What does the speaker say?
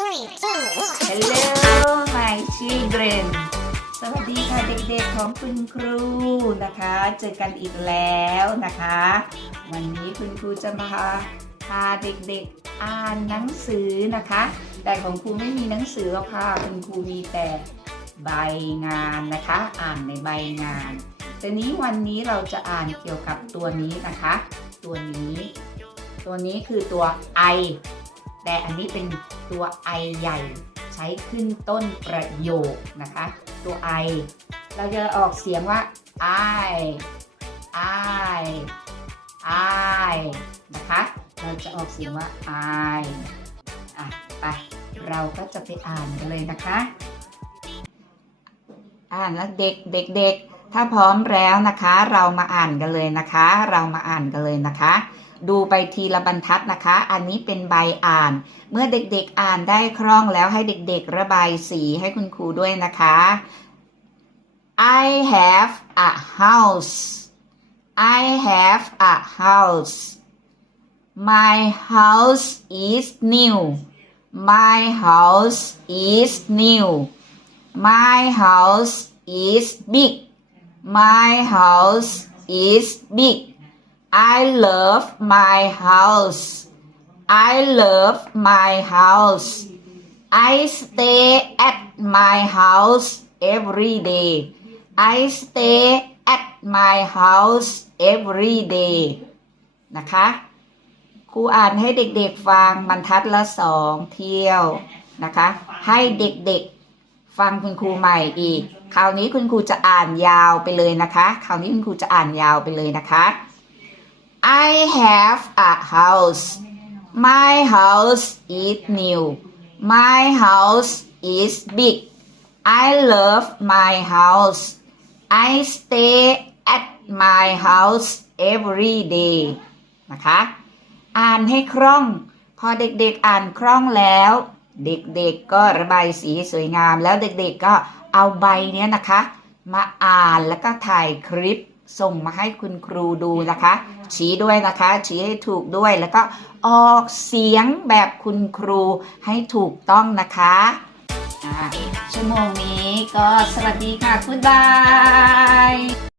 Hello my children สวัสดีค่ะเด็กๆของคุณครูนะคะ เจอกันอีกแล้วนะคะ วันนี้คุณครูจะมาพาเด็กๆอ่านหนังสือนะคะ แต่ของครูไม่มีหนังสือหรอกค่ะคุณครูมีแต่ใบงานนะคะ อ่านในใบงานแต่นี้วันนี้เราจะอ่านเกี่ยวกับตัวนี้นะคะ ตัวนี้ ตัวนี้คือตัว I แต่อันนี้เป็น ตัว I ใหญ่ ใช้ขึ้นต้นประโยคนะคะ ตัว I เราจะออกเสียงว่า I I I นะคะ เราจะออกเสียงว่า I อะไป เราก็จะไปอ่านกันเลยนะคะ อ่านแล้วเด็กเด็กเด็ก ถ้าพร้อมแล้วนะคะ เรามาอ่านกันเลยนะคะ เรามาอ่านกันเลยนะคะ ดูไปทีละบรรทัดนะคะ อันนี้เป็นใบอ่าน เมื่อเด็กๆอ่านได้คล่องแล้วให้เด็กๆระบายสีให้คุณครูด้วยนะคะ I have a house I have a house My house is new My house is new My house is big My house is big I love my house I love my house I stay at my house every day I stay at my house every day นะคะ ครูอ่านให้เด็กๆฟังบรรทัดละสองเที่ยวนะคะ ให้เด็กๆ ฟังคุณครูใหม่อีก คราวนี้คุณครูจะอ่านยาวไปเลยนะคะ คราวนี้คุณครูจะอ่านยาวไปเลยนะคะ I have a house My house is new My house is big I love my house I stay at my house every day นะคะ อ่านให้คล่อง พอเด็กๆอ่านคล่องแล้ว เด็กๆก็ระบายสีสวยงาม แล้วเด็กๆก็เอาใบเนี้ยนะคะ มาอ่านแล้วก็ถ่ายคลิปส่งมาให้คุณครูดูนะคะ ชี้ด้วยนะคะ ชี้ให้ถูกด้วยแล้วก็ออกเสียงแบบคุณครูให้ถูกต้องนะคะชั่วโมงนี้ก็สวัสดีค่ะบ๊ายบาย